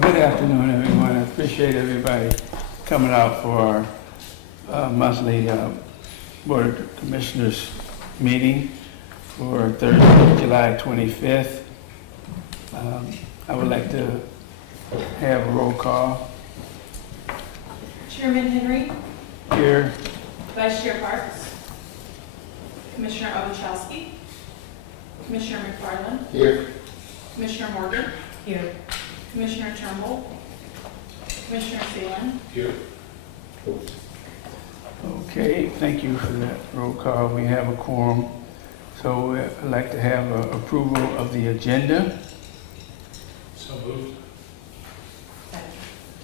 Good afternoon, everyone. I appreciate everybody coming out for our monthly Board of Commissioners meeting for Thursday, July 25th. I would like to have a roll call. Chairman Henry, Here. Vice Chair Parks, Commissioner Obuchowski, Commissioner McFarland, Here. Commissioner Morgan, here, Commissioner Turnbull, Commissioner Phelan. Here. Okay, thank you for that roll call. We have a quorum. So I'd like to have approval of the agenda. So moved.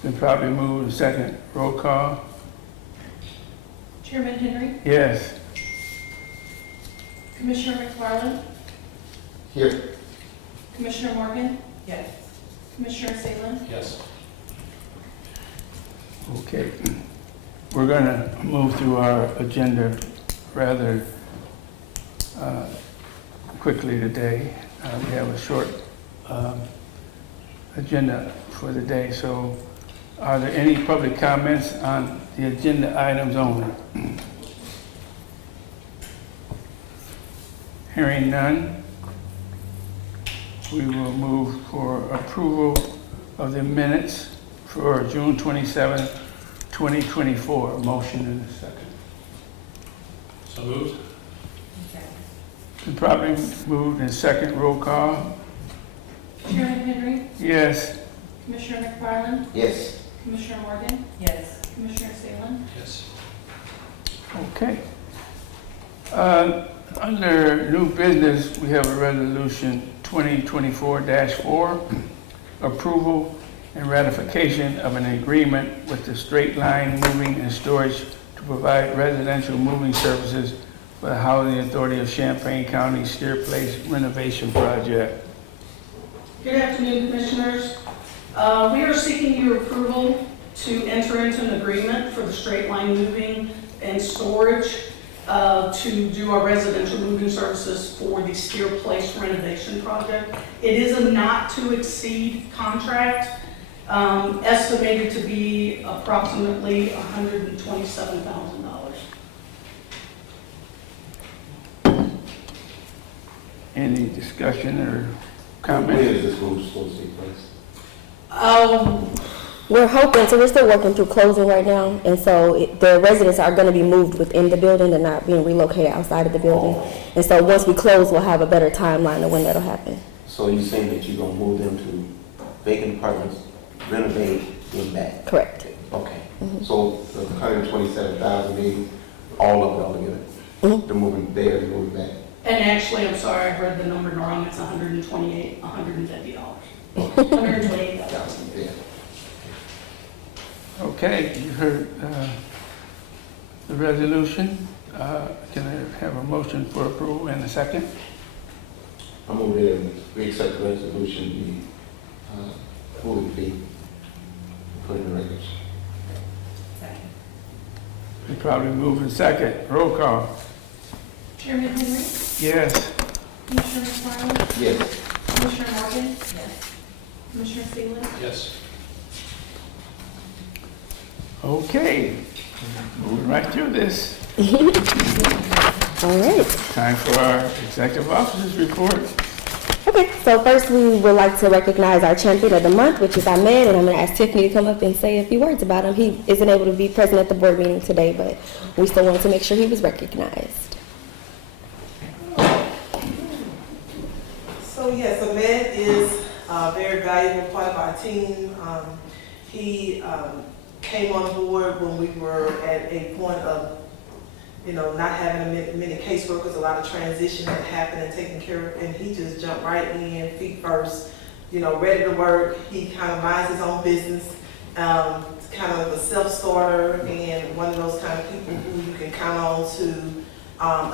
Been probably moved and second. Roll call. Chairman Henry, Yes. Commissioner McFarland, Here. Commissioner Morgan, yes, Commissioner Phelan. Yes. Okay. We're going to move through our agenda rather quickly today. We have a short agenda for the day. So are there any public comments on the agenda items only? Hearing none, we will move for approval of the minutes for June 27th, 2024. A motion and a second. So moved. Been properly moved and second. Roll call. Chairman Henry, Yes. Commissioner McFarland, Yes. Commissioner Morgan, yes, Commissioner Phelan. Yes. Okay. Under new business, we have a resolution 2024-4, approval and ratification of an agreement with the Straight Line Moving and Storage to provide residential moving services for the Housing Authority of Champaign County Steer Place renovation project. Good afternoon, Commissioners. We are seeking your approval to enter into an agreement for the Straight Line Moving and Storage to do our residential moving services for the Steer Place renovation project. It is a not-to-exceed contract, estimated to be approximately $127,000. Any discussion or When comment? is this supposed to take place? We're hoping, so we're still working through closing right now, and so the residents are going to be moved within the building. They're not being relocated outside of the building. And so once we close, we'll have a better timeline of when that'll happen. So you're saying that you're gonna move them to vacant apartments, renovate them back? Correct. Okay. So the 127,000 means all of it altogether? Mhm. They're moving there, they're moving back? And actually, I'm sorry, I heard the number wrong. It's $150. $128,000. Yeah. Okay, you heard the resolution. Can I have a motion for approval and a second? I move that we accept the resolution, the moving fee, put in the records. We probably move in second. Roll call. Chairman Henry, Yes. Commissioner McFarland, Yes. Commissioner Morgan, yes, Commissioner Phelan. Yes. Okay. Moving right through this. All right. Time for our executive officers report. Okay, so first we would like to recognize our champion of the month, which is Ahmed, and I'm going to ask Tiffany to come up and say a few words about him. He isn't able to be present at the board meeting today, but we still wanted to make sure he was recognized. So yes, Ahmed is a very valuable part of our team. He came on board when we were at a point of, not having many caseworkers, a lot of transition had happened and taken care of, and he just jumped right in, feet first, ready to work. He kind of minds his own business, kind of a self-starter and one of those kind of people who you can count on to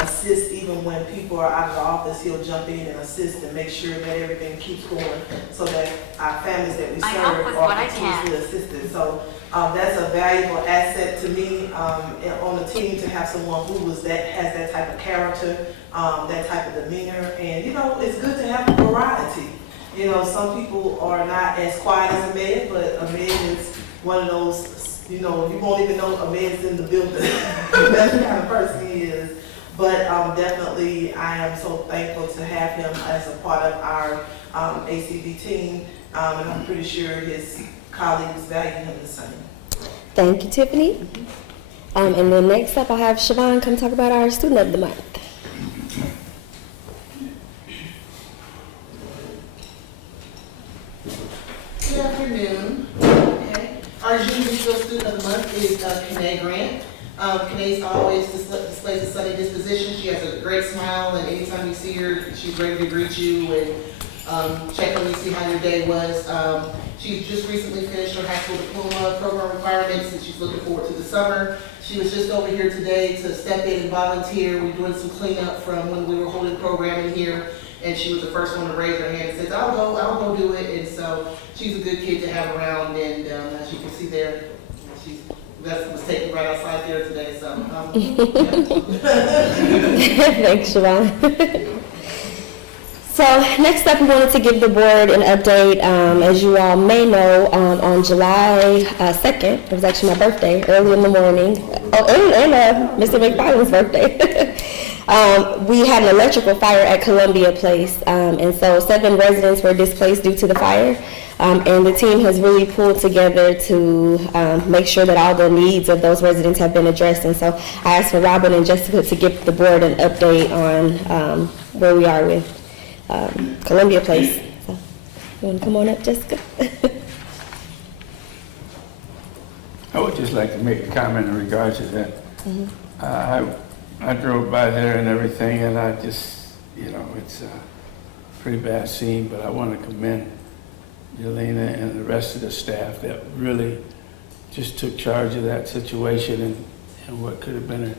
assist even when people are out of the office. He'll jump in and assist and make sure that everything keeps going so that our families that we serve are continuously assisted. So that's a valuable asset to me on the team, to have someone who has that type of character, that type of demeanor. And it's good to have variety. You know, some people are not as quiet as Ahmed, but Ahmed is one of those, you know, you won't even know Ahmed's in the building. That's the kind of person he is. But definitely, I am so thankful to have him as a part of our ACD team, and I'm pretty sure his colleagues value him the same. Thank you, Tiffany. And then next up, I have Siobhan come talk about our Student of the Month. Good afternoon. Okay. Our Junior Field Student of the Month is Kanae Grant. Kanae's always displays a sunny disposition. She has a great smile, and anytime you see her, she's ready to greet you and check on you, see how your day was. She's just recently finished her high school diploma program requirements, and she's looking forward to the summer. She was just over here today to step in and volunteer. We're doing some cleanup from when we were holding programming here, and she was the first one to raise her hand and said, I'll go do it. And so she's a good kid to have around, and as you can see there, that was taken right outside there today, so. Thanks, Siobhan. So next up, we wanted to give the board an update. As you all may know, on July 2nd, it was actually my birthday, early in the morning. Oh, and Mr. McFarland's birthday. We had an electrical fire at Columbia Place, and so 7 residents were displaced due to the fire. And the team has really pulled together to make sure that all the needs of those residents have been addressed. And so I asked for Robin and Jessica to give the board an update on where we are with Columbia Place. So, you want to come on up, Jessica? I would just like to make a comment in regards to that. Mm-hmm. I drove by there and everything, and I just, you know, it's a pretty bad scene, but I want to commend Yelena and the rest of the staff that really just took charge of that situation and what could have been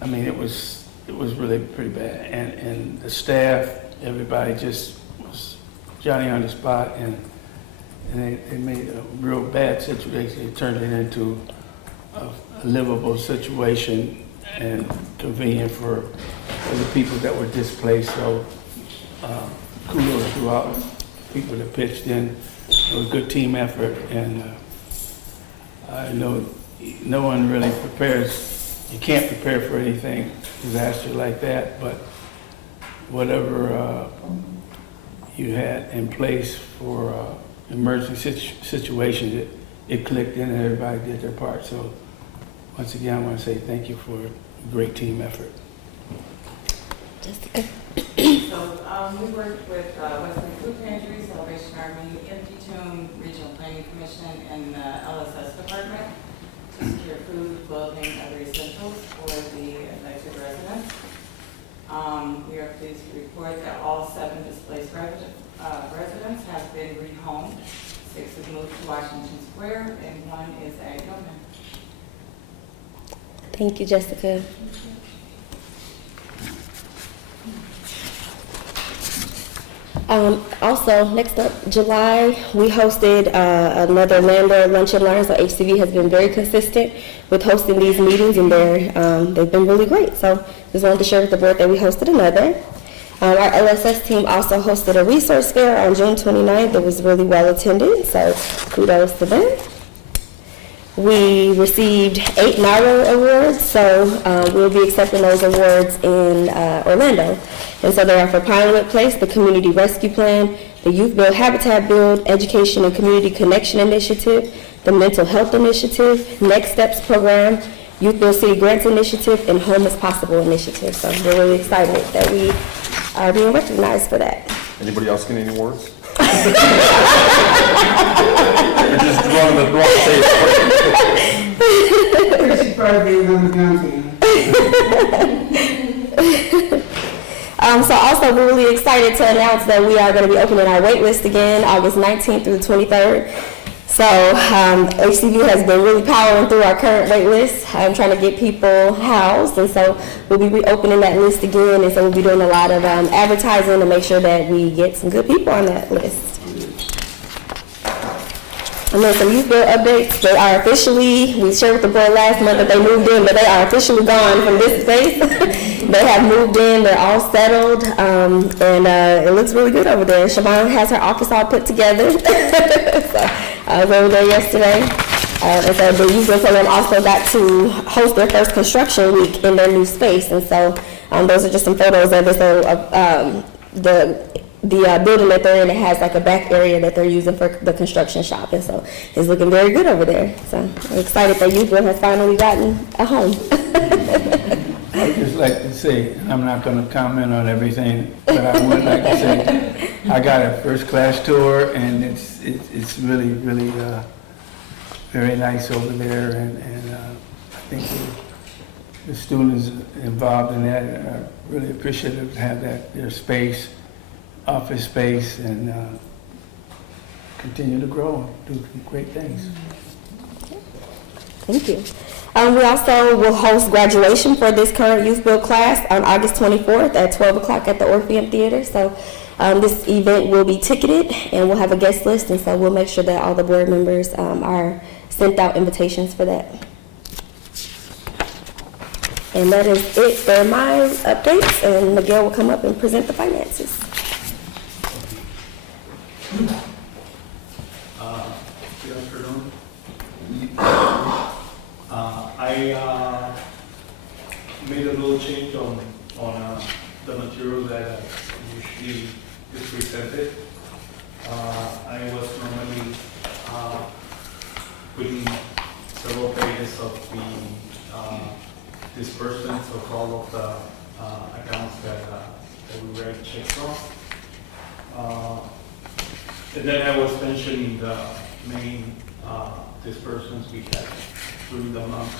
I mean, it was really pretty bad. And the staff, everybody just was Johnny on the spot, and they made a real bad situation. They turned it into a livable situation and convenient for the people that were displaced. So kudos to all the people that pitched in. It was a good team effort, and I know no one really prepares. You can't prepare for anything disaster like that, but whatever you had in place for emergency situations, it clicked in and everybody did their part. So once again, I want to say thank you for a great team effort. Jessica. So we worked with Western Food Pantry, Salvation Army, Empty Tomb, Regional Planning Commission, and the LSS Department to secure food, clothing, other essentials for the affected residents. We are pleased to report that all 7 displaced residents have been rehomed. 6 have moved to Washington Square, and 1 is at Gilman. Thank you, Jessica. Also, next up, July, we hosted another landlord lunch and learn. So HCV has been very consistent with hosting these meetings, and they've been really great. So just wanted to share with the board that we hosted another. Our LSS team also hosted a resource fair on June 29th. It was really well attended, so kudos to them. We received 8 NARO awards, so we'll be accepting those awards in Orlando. And so they are for Pinewood Place, the Community Rescue Plan, the Youth Build Habitat Build, Education and Community Connection Initiative, the Mental Health Initiative, Next Steps Program, Youth Build City Grants Initiative, and Home is Possible Initiative. So we're really excited that we are being recognized for that. Anybody else get any awards? You're just drawing the wrong face. She probably gave them the county. So also we're really excited to announce that we are going to be opening our wait list again August 19th through the 23rd. So HCV has been really powering through our current wait list, trying to get people housed, and so we'll be reopening that list again, and so we'll be doing a lot of advertising to make sure that we get some good people on that list. And then some youth build updates. They are officially, we shared with the board last month that they moved in, but they are officially gone from this space. They have moved in, they're all settled, and it looks really good over there. Siobhan has her office all put together. So I was over there yesterday. And so the youth build program also got to host their first construction week in their new space. And so those are just some photos of it. So the building that they're in, it has like a back area that they're using for the construction shop. And so it's looking very good over there. So I'm excited that youth build has finally gotten a home. I'd just like to say, I'm not going to comment on everything, but I would like to say, I got a first-class tour, and it's really, really very nice over there, and I think the students involved in that are really appreciative to have their space, office space, and continue to grow and do great things. Thank you. We also will host graduation for this current youth build class on August 24th at 12 o'clock at the Orpheum Theater. So this event will be ticketed, and we'll have a guest list, and so we'll make sure that all the board members are sent out invitations for that. And that is it for my updates, and Miguel will come up and present the finances. Good afternoon. I made a little change on the material that usually is presented. I was normally putting several pages of the disbursements of all of the accounts that we write checks on. And then I was mentioning the main disbursements we had during the month.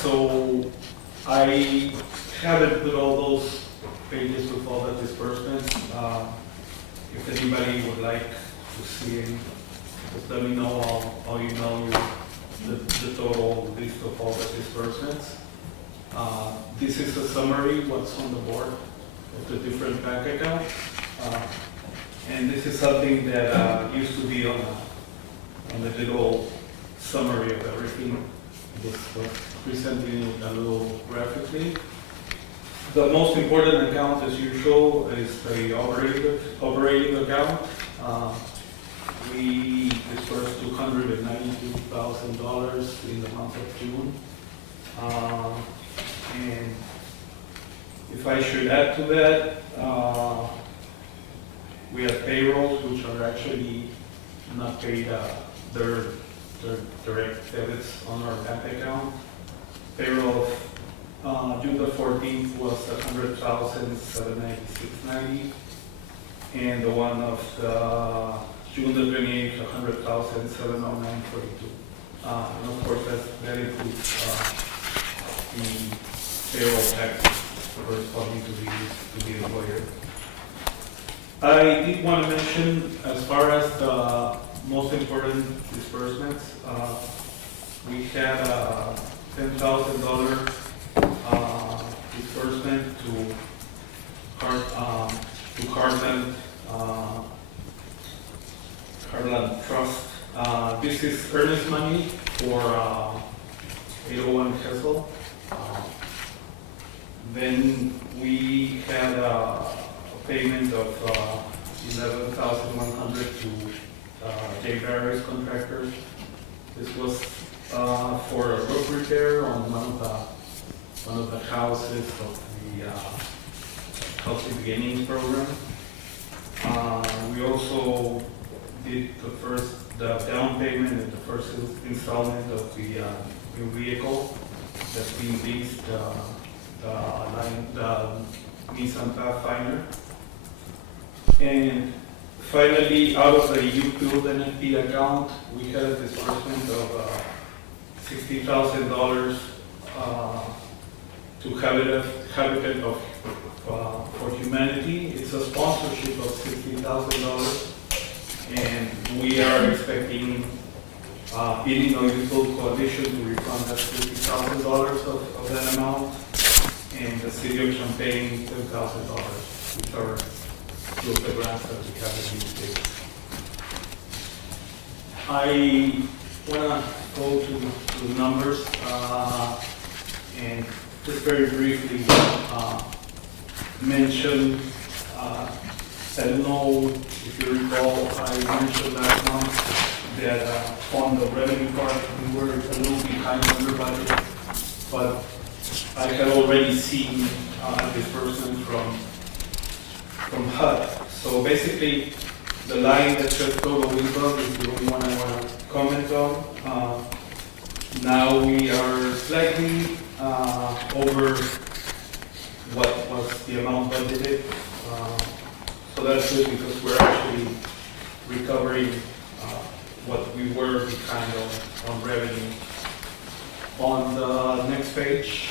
So I haven't put all those pages with all the disbursements. If anybody would like to see it, just let me know. I'll email you the total list of all the disbursements. This is a summary, what's on the board of the different bank accounts. And this is something that used to be on the little summary of everything. This was presenting it a little graphically. The most important account, as usual, is the operating account. We disbursed $292,000 in the month of June. And if I should add to that, we have payrolls, which are actually not paid. They're direct debits on our bank account. Payroll of June the 14th was $100,796.90, and the one of June the 28th, $100,709.42. And of course, that includes the payroll taxes corresponding to the employer. I did want to mention, as far as the most important disbursements, we had a $10,000 disbursement to Carland Trust. This is earnest money for 801 Kessel. Then we had a payment of $11,100 to J. Barris Contractors. This was for a roof repair on one of the houses of the Healthy Beginnings program. We also did the down payment and the first installment of the new vehicle that's being leased, the Nissan Pathfinder. And finally, out of the youth build NFP account, we had a disbursement of $60,000 to Habitat for Humanity. It's a sponsorship of $60,000, and we are expecting Illinois Youth Build Coalition to refund us $50,000 of that amount, and the City of Champaign $10,000, which are two of the grants that we have in these days. I want to go to the numbers, and just very briefly mention, I don't know if you recall, I mentioned last month that on the revenue part, we were a little behind under budget, but I had already seen disbursements from HUD. So basically, the line that says total income is the only one I want to comment on. Now we are slightly over what was the amount budgeted. So that's good because we're actually recovering what we were behind on revenue. On the next page,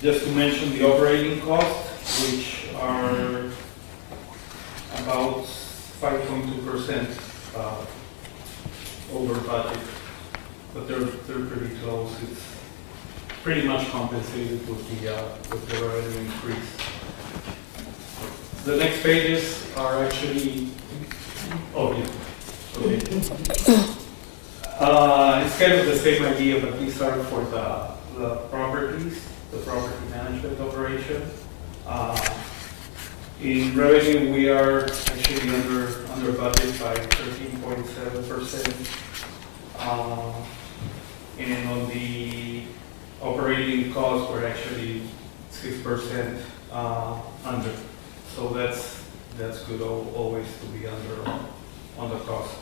just to mention the operating costs, which are about 5.2% over budget, but they're pretty close. It's pretty much compensated with the revenue increase. The next pages are actually, oh yeah, okay. It's kind of the same idea, but these are for the properties, the property management operation. In revenue, we are actually under budget by 13.7%. And on the operating costs, we're actually 6% under. So that's good always to be under on the cost.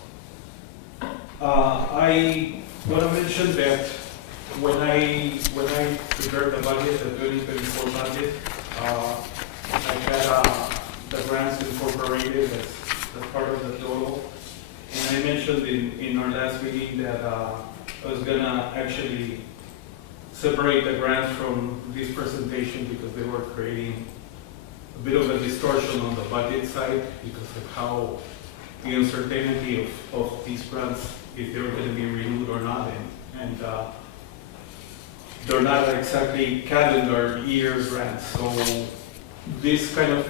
I want to mention that when I prepared the budget, the 2024 budget, I had the grants incorporated as part of the total. And I mentioned in our last meeting that I was gonna actually separate the grants from this presentation because they were creating a bit of a distortion on the budget side because of how the uncertainty of these grants, if they were going to be renewed or not, and they're not exactly calendar year grants. So this kind of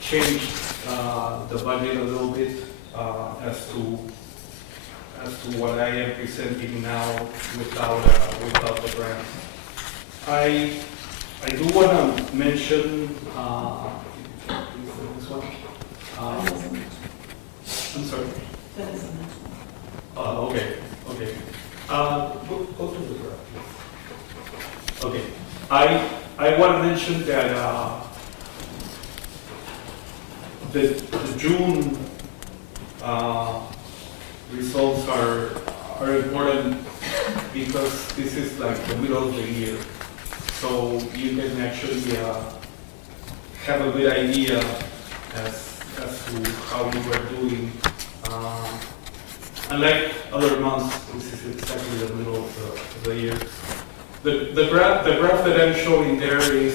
changed the budget a little bit as to what I am presenting now without the grants. I do want to mention this one. I'm sorry. Okay. Go to the graph. Okay. I want to mention that the June results are important because this is like the middle of the year. So you can actually have a good idea as to how you are doing. Unlike other months, this is exactly the middle of the year. The graph that I'm showing there is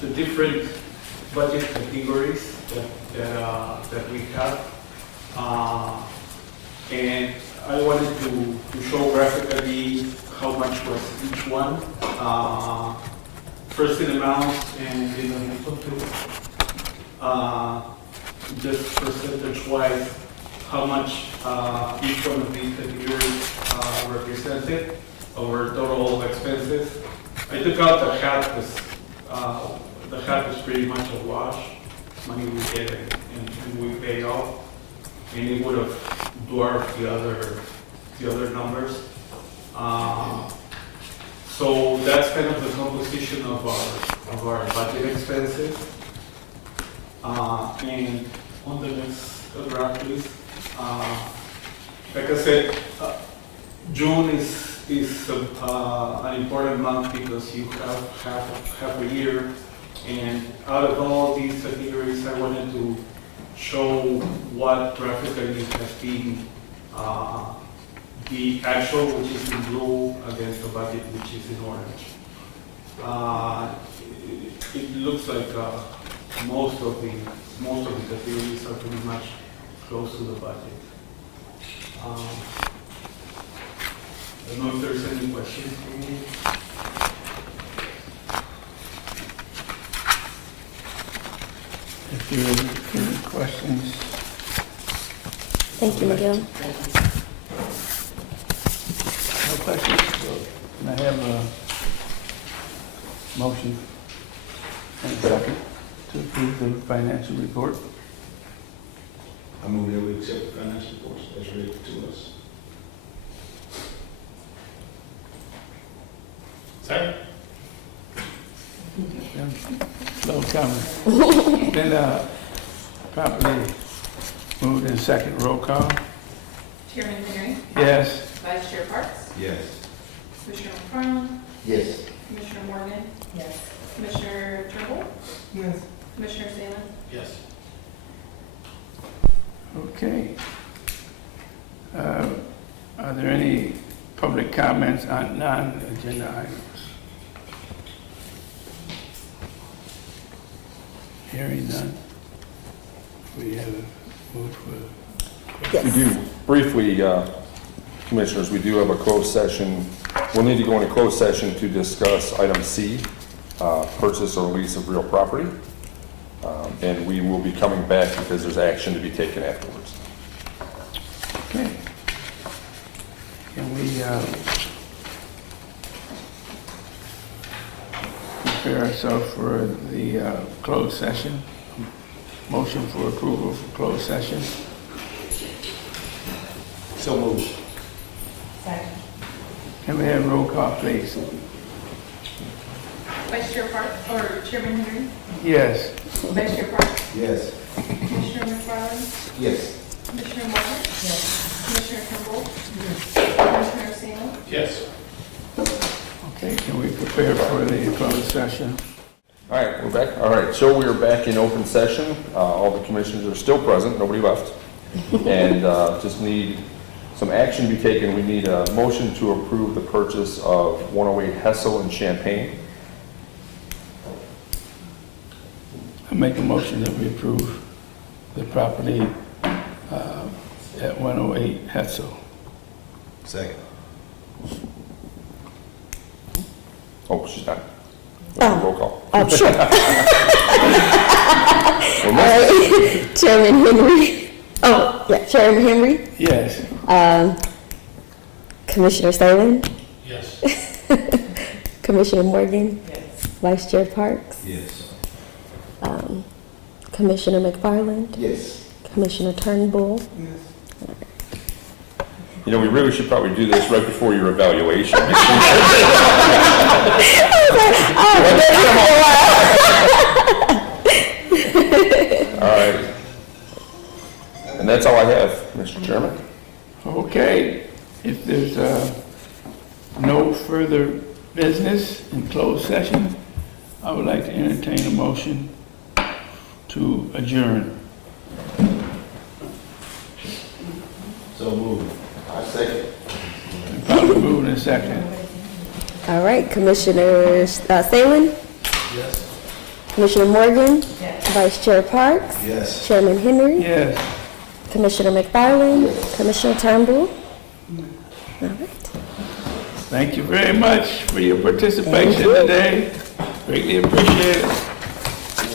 the different budget categories that we have. And I wanted to show graphically how much was each one. First in amounts and in the next one too. Just percentage-wise, how much each one of these categories represented over total expenses. I took out the hat because the hat is pretty much a wash. Money we get and we pay off, and it would have dwarfed the other numbers. So that's kind of the composition of our budget expenses. And on the next graph, please. Like I said, June is an important month because you have half a year, and out of all these categories, I wanted to show what graphically has been the actual, which is in blue, against the budget, which is in orange. It looks like most of the categories are pretty much close to the budget. I don't know if there's any questions for me. If there are any questions. Thank you, Miguel. No questions? I have a motion and a second to approve the financial report. I move that we accept the financial reports as read to us. Second. Slow coming. Then, properly moved in second, roll call. Chairman Henry, Yes. Vice Chair Parks, Yes. Commissioner McFarland, Yes. Commissioner Morgan, Yes. Commissioner Turnbull, Yes. Commissioner Salem. Yes. Okay. Are there any public comments on non-agenda items? Hearing none. We have a move for. Yes. We do, briefly, Commissioners, we do have a closed session. We'll need to go into closed session to discuss item C, purchase or lease of real property. And we will be coming back because there's action to be taken afterwards. Okay. Can we prepare ourselves for the closed session? Motion for approval for closed session. So moved. Can we have roll call, please? Vice Chair Parks, or Chairman Henry, Yes. Vice Chair Parks, Yes. Commissioner McFarland, Yes. Commissioner Morgan, Commissioner Turnbull, Commissioner Salem. Yes. Okay, can we prepare for the closed session? All right, we're back. All right, so we are back in open session. All the commissioners are still present, nobody left. And just need some action to be taken. We need a motion to approve the purchase of 108 Hessel in Champaign. I make a motion that we approve the property at 108 Hetzel. Second. Oh, she's not. Oh. Roll call. Oh, sure. We're All right. Chairman Henry. Oh, yeah, Chairman Henry. Yes. Commissioner Salem. Yes. Commissioner Morgan. Yes. Vice Chair Parks. Yes. Commissioner McFarland. Yes. Commissioner Turnbull. You know, we really should probably do this right before your evaluation. All right. And that's all I have, Mr. Chairman. Okay, if there's no further business in closed session, I would like to entertain a motion to adjourn. So moved. I second. Probably moving in second. All right, Commissioner Salem. Yes. Commissioner Morgan. Yes. Vice Chair Parks. Yes. Chairman Henry. Yes. Commissioner McFarland. Commissioner Turnbull. All right. Thank you very much for your participation today. Greatly appreciate it.